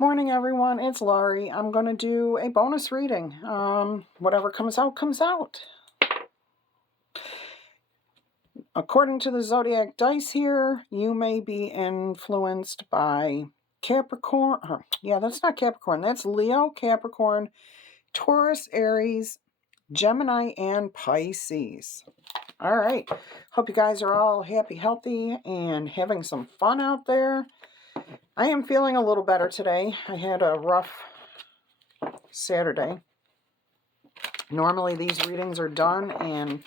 Morning, everyone. It's Laurie. I'm going to do a bonus reading. Whatever comes out, comes out. According to the zodiac dice here, you may be influenced by Capricorn. Yeah, that's not Capricorn. That's Leo, Capricorn, Taurus, Aries, Gemini, and Pisces. All right. Hope you guys are all happy, healthy, and having some fun out there. I am feeling a little better today. I had a rough Saturday. Normally these readings are done and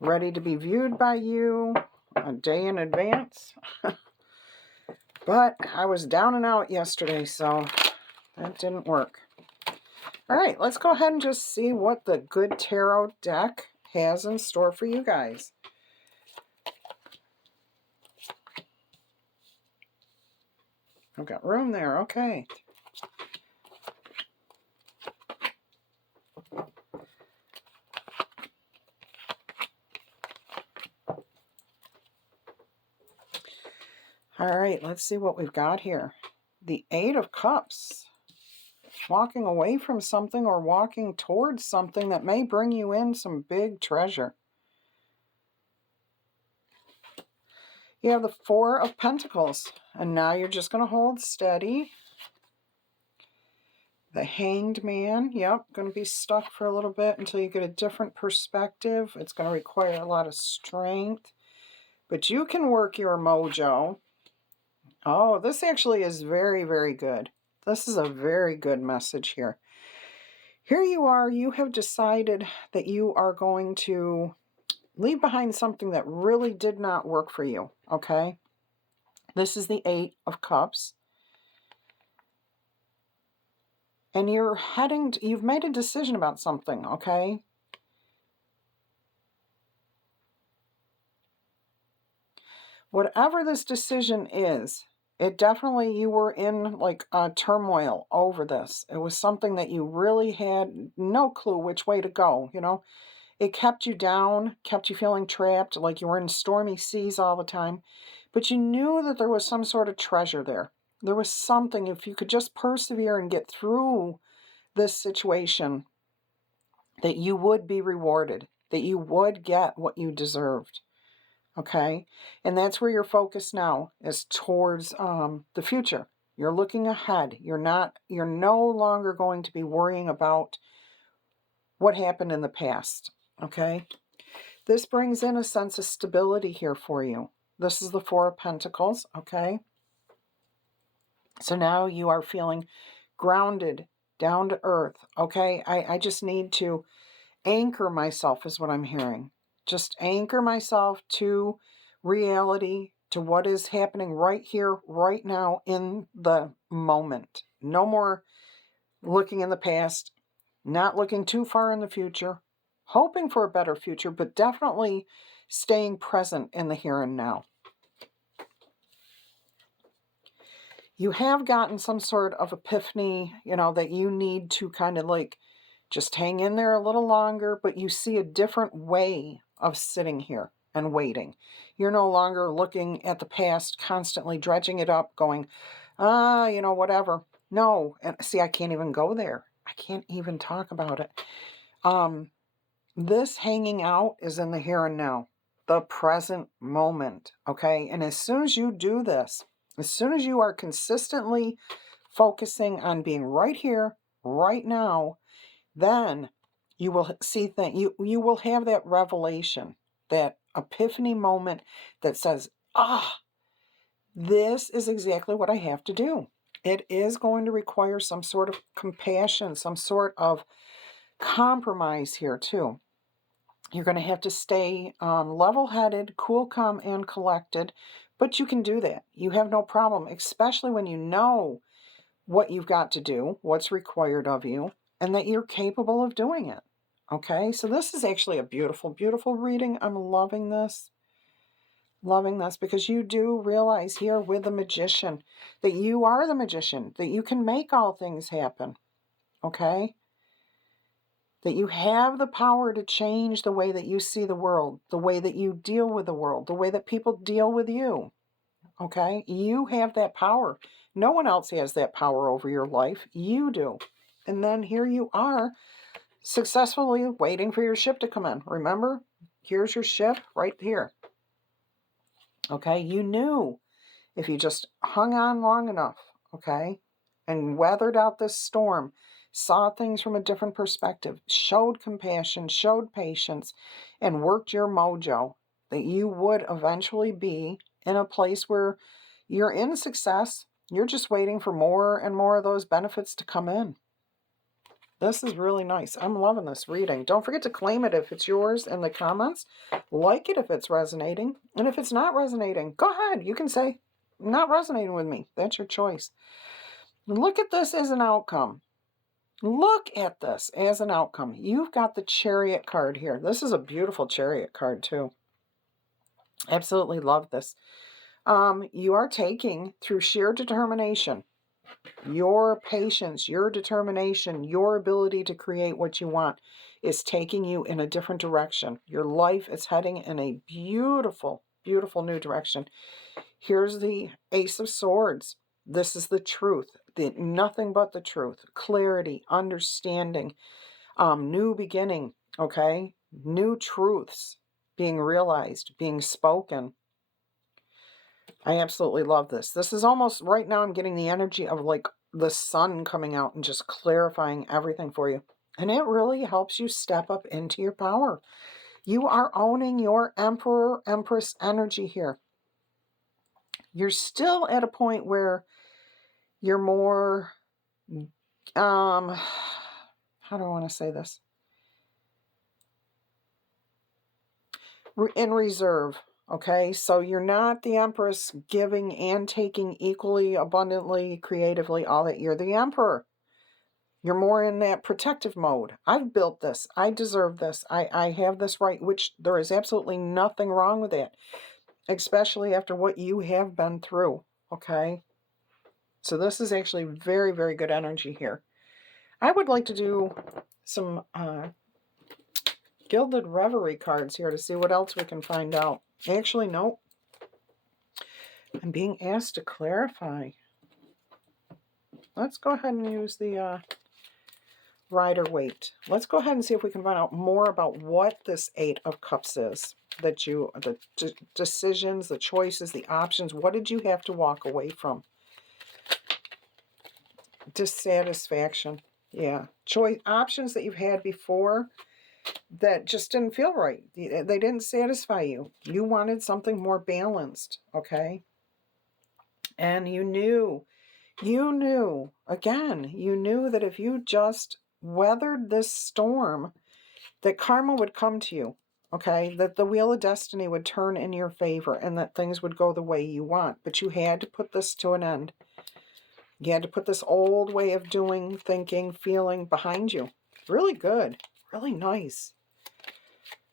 ready to be viewed by you a day in advance. But I was down and out yesterday, so that didn't work. All right, let's go ahead and just see what the Good Tarot deck has in store for you guys. I've got room there, okay. All right, let's see what we've got here. The Eight of Cups. Walking away from something or walking towards something that may bring you in some big treasure. You have the Four of Pentacles, and now you're just going to hold steady. The Hanged Man, yep, going to be stuck for a little bit until you get a different perspective. It's going to require a lot of strength, but you can work your mojo. Oh, this actually is very, very good. This is a very good message here. Here you are, you have decided that you are going to leave behind something that really did not work for you, okay? This is the Eight of Cups. And you've made a decision about something, okay? Whatever this decision is, it definitely, you were in like a turmoil over this. It was something that you really had no clue which way to go, you know? It kept you down, kept you feeling trapped, like you were in stormy seas all the time. But you knew that there was some sort of treasure there. There was something, if you could just persevere and get through this situation, that you would be rewarded, that you would get what you deserved. Okay? And that's where your focus now is towards the future. You're looking ahead. You're no longer going to be worrying about what happened in the past. Okay? This brings in a sense of stability here for you. This is the Four of Pentacles. Okay? So now you are feeling grounded, down to earth. Okay? I just need to anchor myself is what I'm hearing. Just anchor myself to reality, to what is happening right here, right now, in the moment. No more looking in the past, not looking too far in the future, hoping for a better future, but definitely staying present in the here and now. You have gotten some sort of epiphany, that you need to kind of like just hang in there a little longer, but you see a different way of sitting here and waiting. You're no longer looking at the past, constantly dredging it up, going, whatever. No, and see, I can't even go there. I can't even talk about it. This hanging out is in the here and now, the present moment, okay? And as soon as you do this, as soon as you are consistently focusing on being right here, right now, then you will see that you will have that revelation, that epiphany moment that says, this is exactly what I have to do. It is going to require some sort of compassion, some sort of compromise here too. You're going to have to stay level-headed, cool, calm, and collected, but you can do that. You have no problem, especially when you know what you've got to do, what's required of you, and that you're capable of doing it. Okay, so this is actually a beautiful, beautiful reading. I'm loving this. Loving this because you do realize here with the Magician that you are the magician, that you can make all things happen. Okay? That you have the power to change the way that you see the world, the way that you deal with the world, the way that people deal with you. Okay? You have that power. No one else has that power over your life. You do. And then here you are, successfully waiting for your ship to come in. Remember, here's your ship right here. Okay, you knew if you just hung on long enough, okay, and weathered out this storm, saw things from a different perspective, showed compassion, showed patience, and worked your mojo, that you would eventually be in a place where you're in success. You're just waiting for more and more of those benefits to come in. This is really nice. I'm loving this reading. Don't forget to claim it if it's yours in the comments. Like it if it's resonating. And if it's not resonating, go ahead. You can say, not resonating with me. That's your choice. Look at this as an outcome. Look at this as an outcome. You've got the Chariot card here. This is a beautiful Chariot card too. Absolutely love this. You are taking through sheer determination, your patience, your determination, your ability to create what you want is taking you in a different direction. Your life is heading in a beautiful, beautiful new direction. Here's the Ace of Swords. This is the truth, nothing but the truth, clarity, understanding, new beginning, okay? New truths being realized, being spoken. I absolutely love this. This is almost, right now I'm getting the energy of like the sun coming out and just clarifying everything for you. And it really helps you step up into your power. You are owning your Emperor, Empress energy here. You're still at a point where you're more, how do I want to say this? In reserve. Okay, so you're not the Empress giving and taking equally, abundantly, creatively, all that. You're the Emperor. You're more in that protective mode. I've built this. I deserve this. I have this right, which there is absolutely nothing wrong with that, especially after what you have been through. Okay, so this is actually very, very good energy here. I would like to do some Gilded Reverie cards here to see what else we can find out. Actually, no. I'm being asked to clarify. Let's go ahead and use the Rider-Waite. Let's go ahead and see if we can find out more about what this Eight of Cups is. That you, the decisions, the choices, the options. What did you have to walk away from? Dissatisfaction. Yeah. Choice options that you've had before that just didn't feel right. They didn't satisfy you. You wanted something more balanced, okay? And you knew that if you just weathered this storm, that karma would come to you, okay? That the wheel of destiny would turn in your favor and that things would go the way you want. But you had to put this to an end. You had to put this old way of doing, thinking, feeling behind you. Really good. Really nice.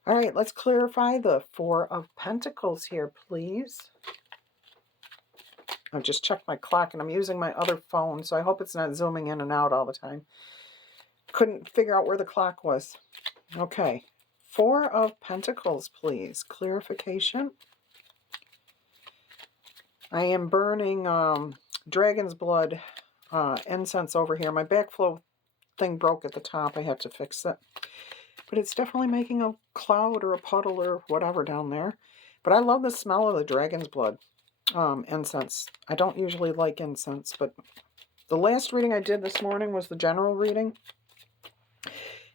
All right, let's clarify the Four of Pentacles here, please. I've just checked my clock and I'm using my other phone, so I hope it's not zooming in and out all the time. Couldn't figure out where the clock was. Okay, Four of Pentacles, please. Clarification. I am burning dragon's blood incense over here. My backflow thing broke at the top. I had to fix it. But it's definitely making a cloud or a puddle or whatever down there. But I love the smell of the dragon's blood incense. I don't usually like incense, but the last reading I did this morning was the general reading.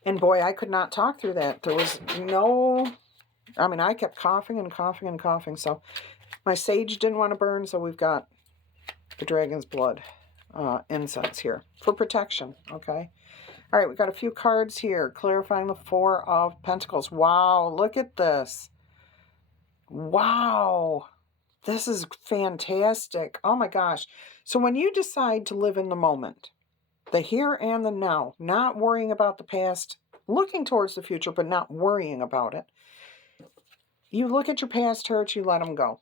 And boy, I could not talk through that. There was no, I mean, I kept coughing and coughing and coughing. So my sage didn't want to burn, so we've got the dragon's blood incense here for protection, okay? All right, we've got a few cards here clarifying the Four of Pentacles. Wow, look at this. Wow, this is fantastic. Oh my gosh. So when you decide to live in the moment, the here and the now, not worrying about the past, looking towards the future, but not worrying about it. You look at your past hurts, you let them go.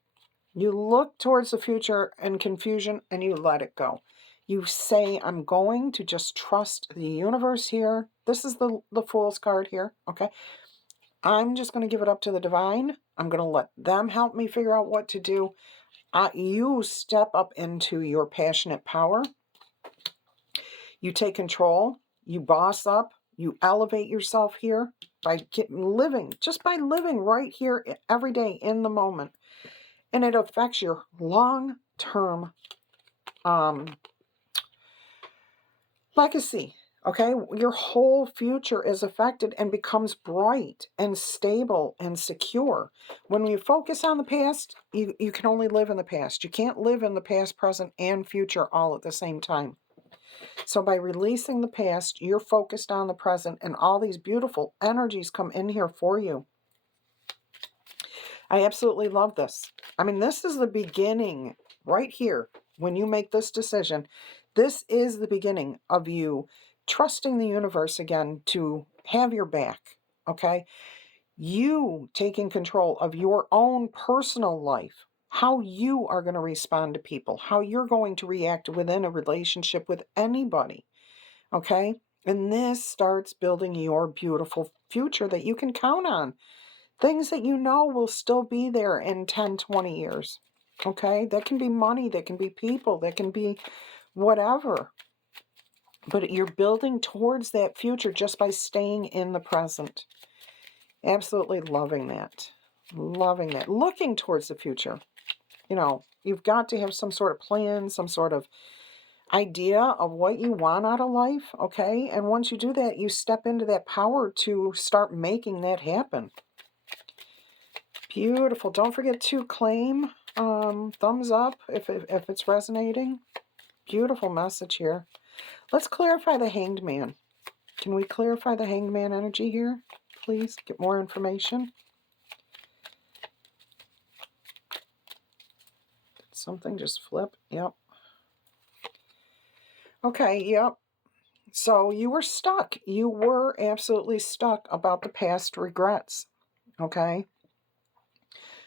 You look towards the future in confusion and you let it go. You say, I'm going to just trust the universe here. This is the Fool's card here, okay? I'm just going to give it up to the divine. I'm going to let them help me figure out what to do. You step up into your passionate power. You take control. You boss up. You elevate yourself here by living, just by living right here every day in the moment. And it affects your long-term legacy. Okay, your whole future is affected and becomes bright and stable and secure. When you focus on the past, you can only live in the past. You can't live in the past, present, and future all at the same time. So by releasing the past, you're focused on the present, and all these beautiful energies come in here for you. I absolutely love this. I mean, this is the beginning right here. When you make this decision, this is the beginning of you trusting the universe again to have your back, okay? You taking control of your own personal life, how you are going to respond to people, how you're going to react within a relationship with anybody, okay? And this starts building your beautiful future that you can count on. Things that you know will still be there in 10, 20 years, okay? That can be money, that can be people, that can be whatever. But you're building towards that future just by staying in the present. Absolutely loving that. Loving that. Looking towards the future. You know, you've got to have some sort of plan, some sort of idea of what you want out of life, okay? And once you do that, you step into that power to start making that happen. Beautiful. Don't forget to claim thumbs up if it's resonating. Beautiful message here. Let's clarify the Hanged Man. Can we clarify the Hanged Man energy here, please? Get more information. Did something just flip? Yep. Okay, yep. So you were stuck. You were absolutely stuck about the past regrets, okay?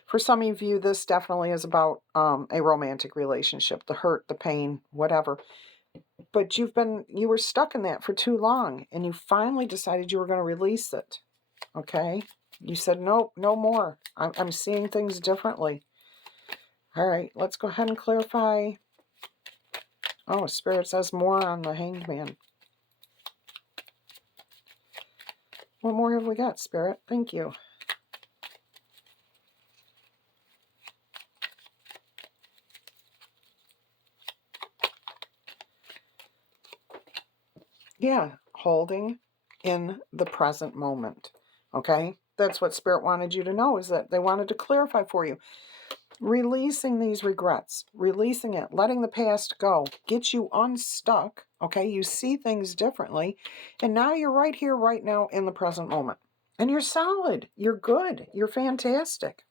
For some of you, this definitely is about a romantic relationship, the hurt, the pain, whatever. But you were stuck in that for too long, and you finally decided you were going to release it, okay? You said, nope, no more. I'm seeing things differently. All right, let's go ahead and clarify. Oh, Spirit says more on the Hanged Man. What more have we got, Spirit? Thank you. Yeah, holding in the present moment, okay? That's what Spirit wanted you to know, is that they wanted to clarify for you. Releasing these regrets, releasing it, letting the past go, gets you unstuck, okay? You see things differently, and now you're right here, right now, in the present moment. And you're solid, you're good, you're fantastic.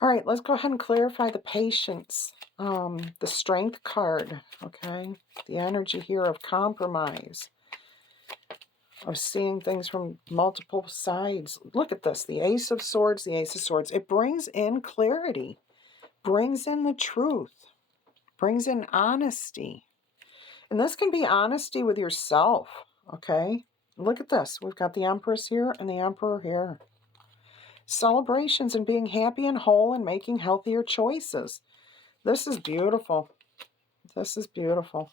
All right, let's go ahead and clarify the patience, the Strength card, okay? The energy here of compromise, of seeing things from multiple sides. Look at this, the Ace of Swords, the Ace of Swords. It brings in clarity, brings in the truth, brings in honesty. And this can be honesty with yourself, okay? Look at this. We've got the Empress here and the Emperor here. Celebrations and being happy and whole and making healthier choices. This is beautiful. This is beautiful.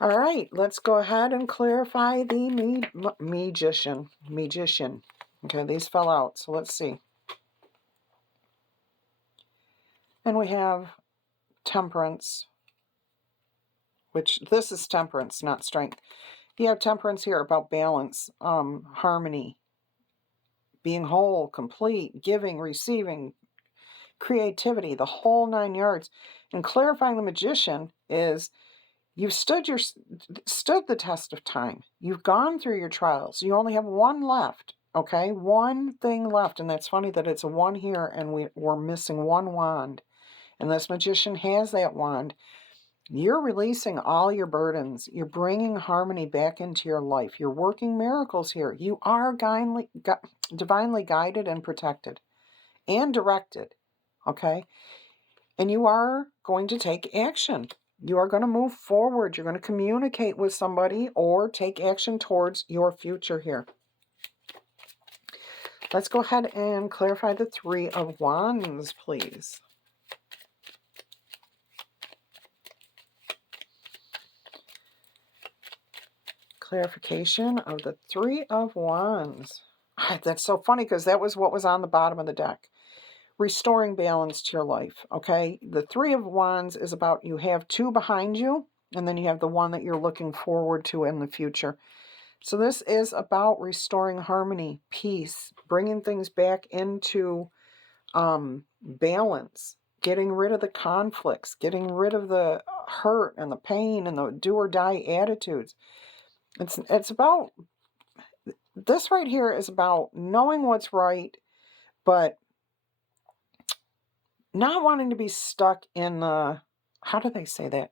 All right, let's go ahead and clarify the magician. Magician. Okay, these fell out, so let's see. And we have Temperance, which this is Temperance, not Strength. You have Temperance here about balance, harmony, being whole, complete, giving, receiving, creativity, the whole 9 yards. And clarifying the Magician is you've stood the test of time. You've gone through your trials. You only have one left, okay? One thing left, and that's funny that it's a one here, and we're missing one wand. And this Magician has that wand. You're releasing all your burdens. You're bringing harmony back into your life. You're working miracles here. You are divinely guided and protected and directed, okay? And you are going to take action. You are going to move forward. You're going to communicate with somebody or take action towards your future here. Let's go ahead and clarify the Three of Wands, please. Clarification of the Three of Wands. That's so funny because that was what was on the bottom of the deck. Restoring balance to your life, okay? The Three of Wands is about you have two behind you, and then you have the one that you're looking forward to in the future. So this is about restoring harmony, peace, bringing things back into balance, getting rid of the conflicts, getting rid of the hurt and the pain and the do or die attitudes. It's about, this right here is about knowing what's right, but not wanting to be stuck in the, how do they say that?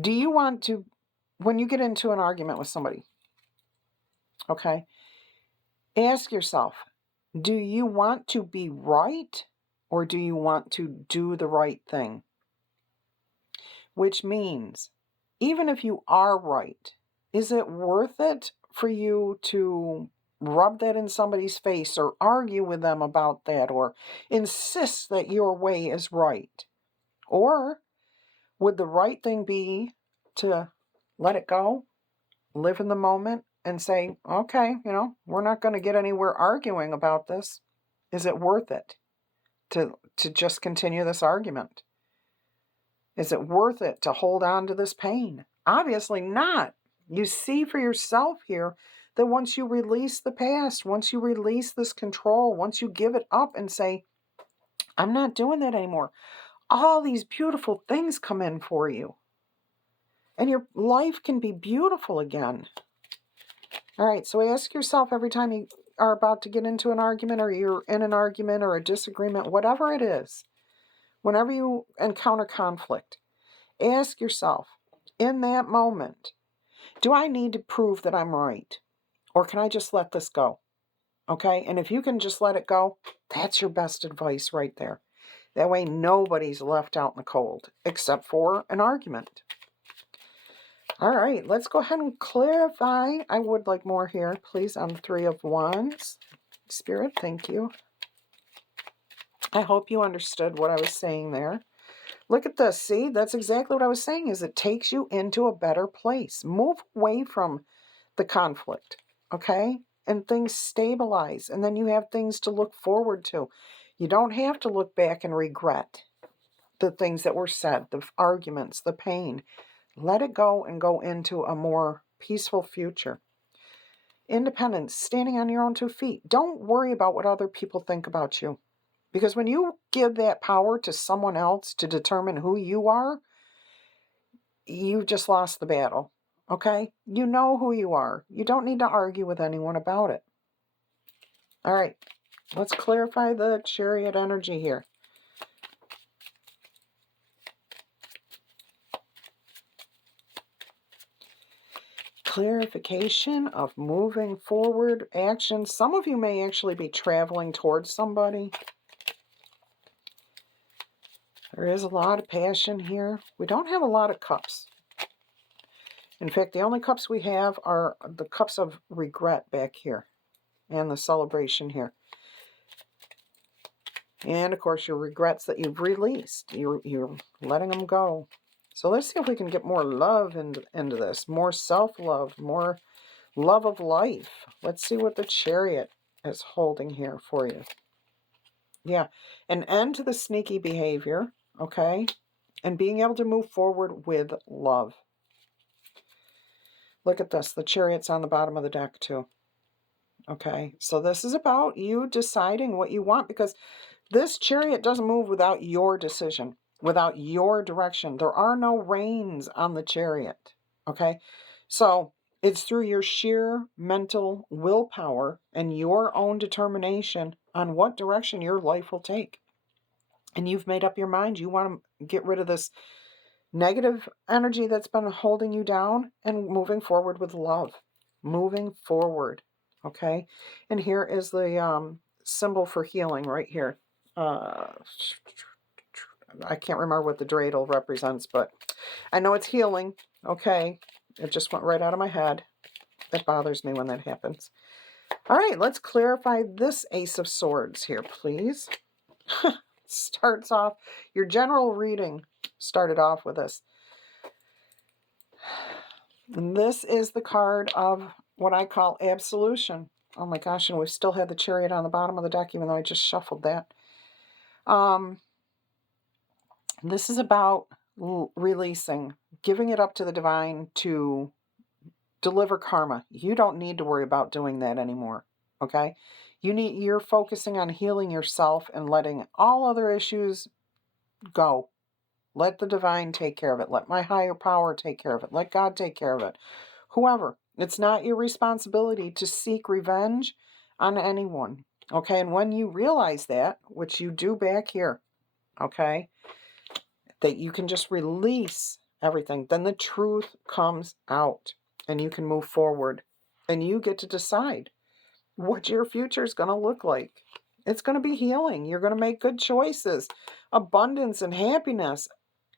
Do you want to, when you get into an argument with somebody, okay, ask yourself, do you want to be right or do you want to do the right thing? Which means, even if you are right, is it worth it for you to rub that in somebody's face or argue with them about that or insist that your way is right? Or would the right thing be to let it go, live in the moment, and say, okay, we're not going to get anywhere arguing about this. Is it worth it to just continue this argument? Is it worth it to hold on to this pain? Obviously not. You see for yourself here that once you release the past, once you release this control, once you give it up and say, I'm not doing that anymore, all these beautiful things come in for you. And your life can be beautiful again. All right, so ask yourself every time you are about to get into an argument or you're in an argument or a disagreement, whatever it is, whenever you encounter conflict, ask yourself, in that moment, do I need to prove that I'm right? Or can I just let this go? Okay, and if you can just let it go, that's your best advice right there. That way nobody's left out in the cold, except for an argument. All right, let's go ahead and clarify. I would like more here, please, on the Three of Wands. Spirit, thank you. I hope you understood what I was saying there. Look at this. See, that's exactly what I was saying, is it takes you into a better place. Move away from the conflict, okay? And things stabilize, and then you have things to look forward to. You don't have to look back and regret the things that were said, the arguments, the pain. Let it go and go into a more peaceful future. Independence, standing on your own 2 feet. Don't worry about what other people think about you. Because when you give that power to someone else to determine who you are, you've just lost the battle. Okay? You know who you are. You don't need to argue with anyone about it. All right. Let's clarify the Chariot energy here. Clarification of moving forward action. Some of you may actually be traveling towards somebody. There is a lot of passion here. We don't have a lot of cups. In fact, the only cups we have are the cups of regret back here and the celebration here. And, of course, your regrets that you've released. You're letting them go. So let's see if we can get more love into this. More self-love, more love of life. Let's see what the Chariot is holding here for you. Yeah, an end to the sneaky behavior, okay? And being able to move forward with love. Look at this. The Chariot's on the bottom of the deck, too. Okay, so this is about you deciding what you want, because this Chariot doesn't move without your decision, without your direction. There are no reins on the Chariot, okay? So it's through your sheer mental willpower and your own determination on what direction your life will take. And you've made up your mind. You want to get rid of this negative energy that's been holding you down and moving forward with love. Moving forward, okay? And here is the symbol for healing right here. I can't remember what the dreidel represents, but I know it's healing, okay? It just went right out of my head. It bothers me when that happens. All right, let's clarify this Ace of Swords here, please. Starts off, your general reading started off with this. And this is the card of what I call Absolution. Oh my gosh, and we still had the Chariot on the bottom of the deck, even though I just shuffled that. This is about releasing, giving it up to the divine to deliver karma. You don't need to worry about doing that anymore, okay? You're focusing on healing yourself and letting all other issues go. Let the divine take care of it. Let my higher power take care of it. Let God take care of it. Whoever. It's not your responsibility to seek revenge on anyone, okay? And when you realize that, which you do back here, okay, that you can just release everything, then the truth comes out and you can move forward and you get to decide what your future is going to look like. It's going to be healing. You're going to make good choices, abundance and happiness,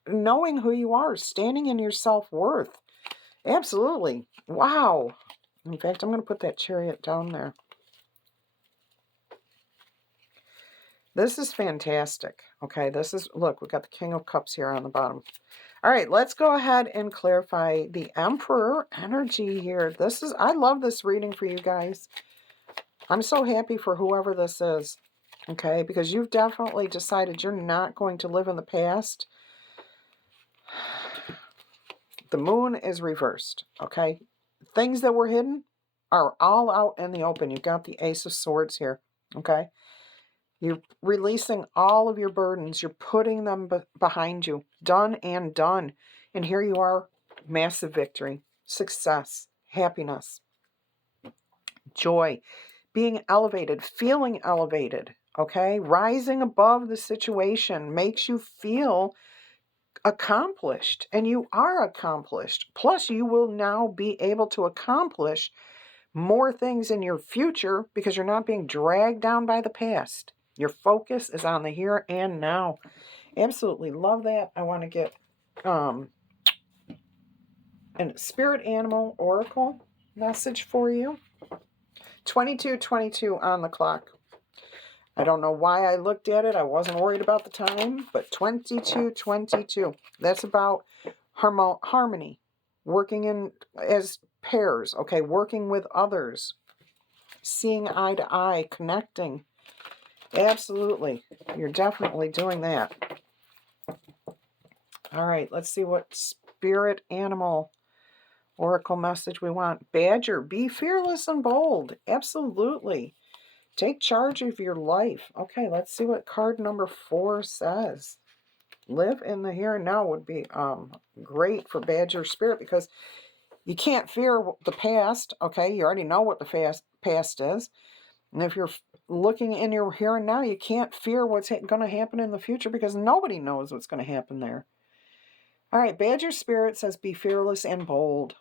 knowing who you are, standing in your self-worth. Absolutely. Wow. In fact, I'm going to put that Chariot down there. This is fantastic. Okay, look, we've got the King of Cups here on the bottom. All right, let's go ahead and clarify the Emperor energy here. I love this reading for you guys. I'm so happy for whoever this is, okay, because you've definitely decided you're not going to live in the past. The moon is reversed, okay? Things that were hidden are all out in the open. You've got the Ace of Swords here, okay? You're releasing all of your burdens. You're putting them behind you. Done and done. And here you are, massive victory, success, happiness, joy, being elevated, feeling elevated, okay? Rising above the situation makes you feel accomplished, and you are accomplished. Plus, you will now be able to accomplish more things in your future because you're not being dragged down by the past. Your focus is on the here and now. Absolutely love that. I want to get a spirit animal oracle message for you. 22:22 on the clock. I don't know why I looked at it. I wasn't worried about the time, but 22:22. That's about harmony, working in as pairs, okay, working with others, seeing eye to eye, connecting. Absolutely. You're definitely doing that. All right, let's see what spirit animal oracle message we want. Badger, be fearless and bold. Absolutely. Take charge of your life. Okay, let's see what card number 4 says. Live in the here and now would be great for Badger spirit because you can't fear the past. Okay, you already know what the past is. And if you're looking in your here and now, you can't fear what's going to happen in the future because nobody knows what's going to happen there. All right, Badger Spirit says, be fearless and bold.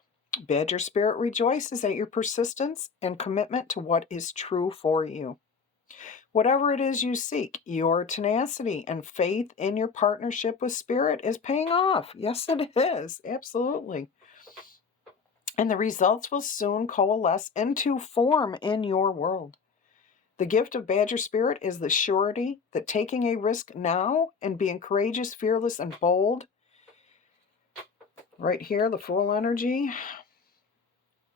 Badger Spirit rejoices at your persistence and commitment to what is true for you. Whatever it is you seek, your tenacity and faith in your partnership with Spirit is paying off. Yes, it is. Absolutely. And the results will soon coalesce into form in your world. The gift of Badger Spirit is the surety that taking a risk now and being courageous, fearless, and bold, right here, the Fool energy,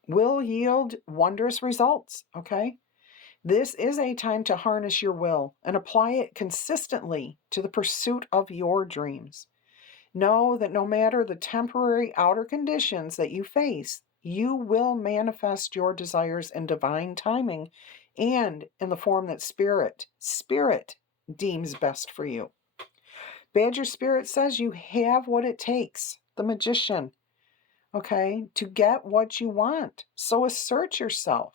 will yield wondrous results, okay? This is a time to harness your will and apply it consistently to the pursuit of your dreams. Know that no matter the temporary outer conditions that you face, you will manifest your desires in divine timing and in the form that Spirit deems best for you. Badger Spirit says you have what it takes, the magician, okay, to get what you want. So assert yourself.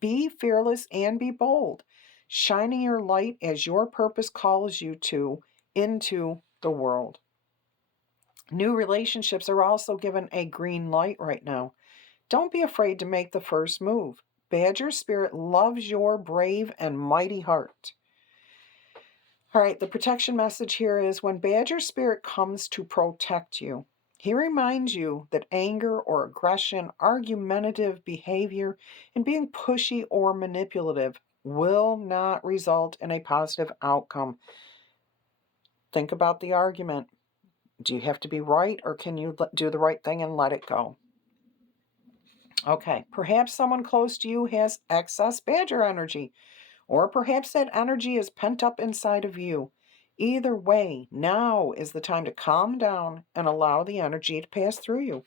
Be fearless and be bold, shining your light as your purpose calls you to into the world. New relationships are also given a green light right now. Don't be afraid to make the first move. Badger Spirit loves your brave and mighty heart. All right, the protection message here is when Badger Spirit comes to protect you, He reminds you that anger or aggression, argumentative behavior, and being pushy or manipulative will not result in a positive outcome. Think about the argument. Do you have to be right, or can you do the right thing and let it go? Okay, perhaps someone close to you has excess badger energy, or perhaps that energy is pent up inside of you. Either way, now is the time to calm down and allow the energy to pass through you.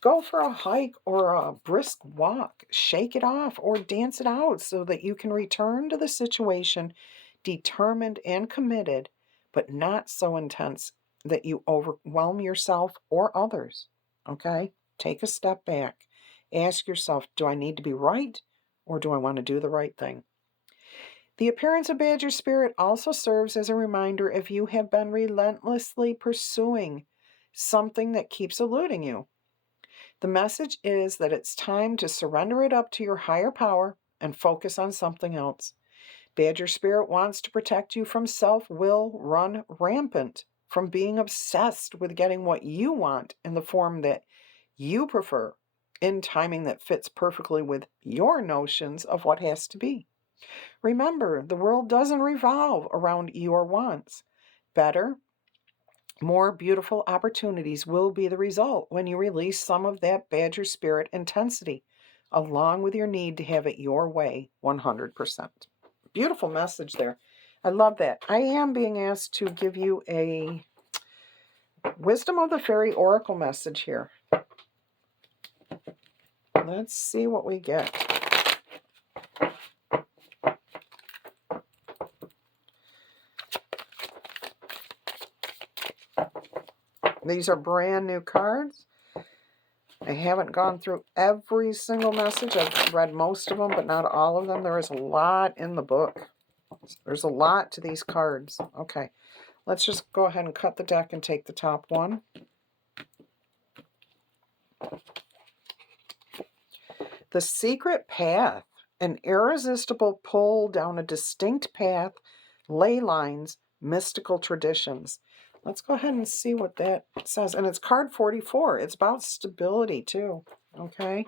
Go for a hike or a brisk walk. Shake it off or dance it out so that you can return to the situation determined and committed, but not so intense that you overwhelm yourself or others. Okay? Take a step back. Ask yourself, do I need to be right, or do I want to do the right thing? The appearance of Badger Spirit also serves as a reminder if you have been relentlessly pursuing something that keeps eluding you. The message is that it's time to surrender it up to your higher power and focus on something else. Badger Spirit wants to protect you from self-will run rampant, from being obsessed with getting what you want in the form that you prefer, in timing that fits perfectly with your notions of what has to be. Remember, the world doesn't revolve around your wants. Better, more beautiful opportunities will be the result when you release some of that Badger Spirit intensity, along with your need to have it your way 100%. Beautiful message there. I love that. I am being asked to give you a Wisdom of the Fairy Oracle message here. Let's see what we get. These are brand new cards. I haven't gone through every single message. I've read most of them, but not all of them. There is a lot in the book. There's a lot to these cards. Okay, let's just go ahead and cut the deck and take the top one. The Secret Path, an irresistible pull down a distinct path, ley lines, mystical traditions. Let's go ahead and see what that says. And it's card 44. It's about stability too. Okay.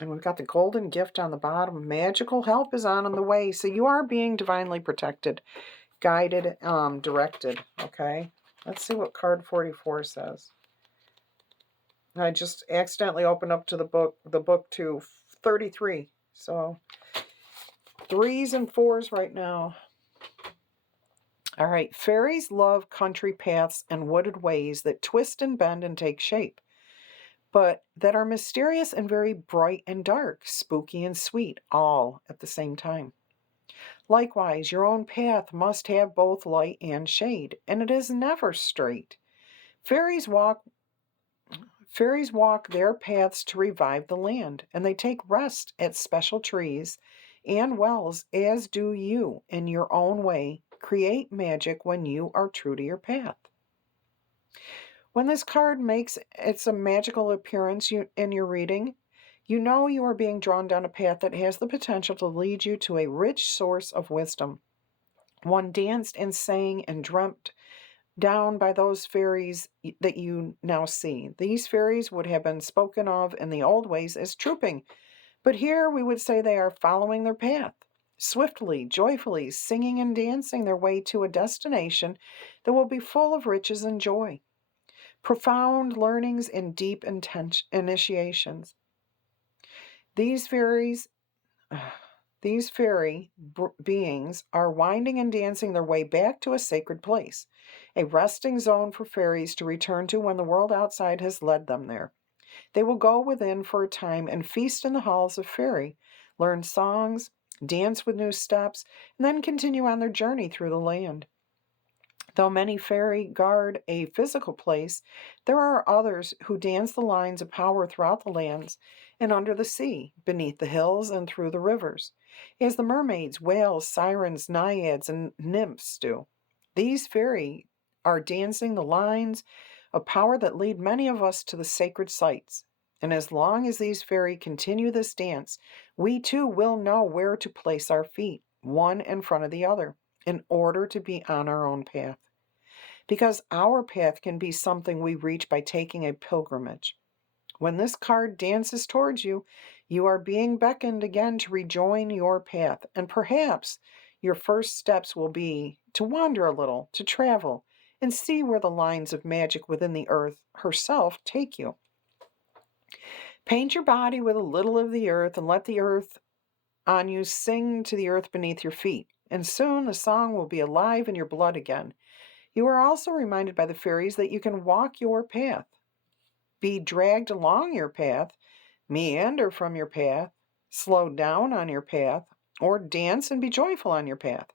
And we've got the golden gift on the bottom. Magical help is on the way. So you are being divinely protected, guided, directed. Okay. Let's see what card 44 says. I just accidentally opened up to the book to 33. So 3s and 4s right now. All right. Fairies love country paths and wooded ways that twist and bend and take shape, but that are mysterious and very bright and dark, spooky and sweet, all at the same time. Likewise, your own path must have both light and shade, and it is never straight. Fairies walk their paths to revive the land, and they take rest at special trees and wells, as do you, in your own way. Create magic when you are true to your path. When this card makes its a magical appearance in your reading, you know you are being drawn down a path that has the potential to lead you to a rich source of wisdom, one danced and sang and dreamt down by those fairies that you now see. These fairies would have been spoken of in the old ways as trooping, but here we would say they are following their path, swiftly, joyfully, singing and dancing their way to a destination that will be full of riches and joy, profound learnings and deep initiations. These fairy beings are winding and dancing their way back to a sacred place, a resting zone for fairies to return to when the world outside has led them there. They will go within for a time and feast in the halls of fairy, learn songs, dance with new steps, and then continue on their journey through the land. Though many fairy guard a physical place, there are others who dance the lines of power throughout the lands and under the sea, beneath the hills and through the rivers, as the mermaids, whales, sirens, naiads, and nymphs do. These fairy are dancing the lines of power that lead many of us to the sacred sites. And as long as these fairy continue this dance, we too will know where to place our feet, one in front of the other, in order to be on our own path. because our path can be something we reach by taking a pilgrimage. When this card dances towards you, you are being beckoned again to rejoin your path, and perhaps your first steps will be to wander a little, to travel, and see where the lines of magic within the earth herself take you. Paint your body with a little of the earth and let the earth on you sing to the earth beneath your feet, and soon the song will be alive in your blood again. You are also reminded by the fairies that you can walk your path, be dragged along your path, meander from your path, slow down on your path, or dance and be joyful on your path.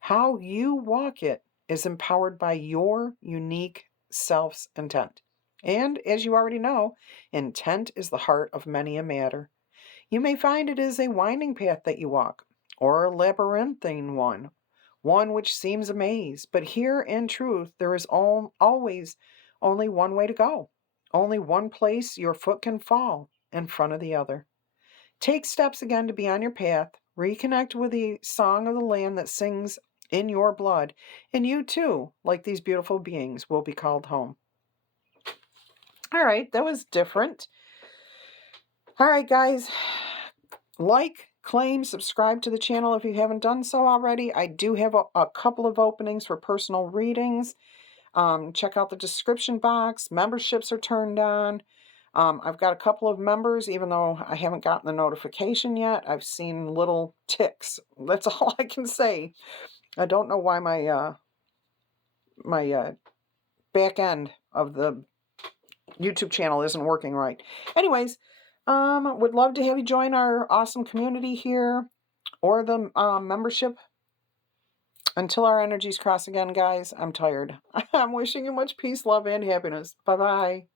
How you walk it is empowered by your unique self's intent. And as you already know, intent is the heart of many a matter. You may find it is a winding path that you walk, or a labyrinthine one which seems a maze. But here, in truth, there is always only one way to go, only one place your foot can fall in front of the other. Take steps again to be on your path, reconnect with the song of the land that sings in your blood, and you too, like these beautiful beings, will be called home. All right, that was different. All right, guys, like, claim, subscribe to the channel if you haven't done so already. I do have a couple of openings for personal readings. Check out the description box. Memberships are turned on. I've got a couple of members, even though I haven't gotten the notification yet. I've seen little ticks. That's all I can say. I don't know why my back end of the YouTube channel isn't working right. Anyways, would love to have you join our awesome community here or the membership. Until our energies cross again, guys, I'm tired. I'm wishing you much peace, love, and happiness. Bye-bye.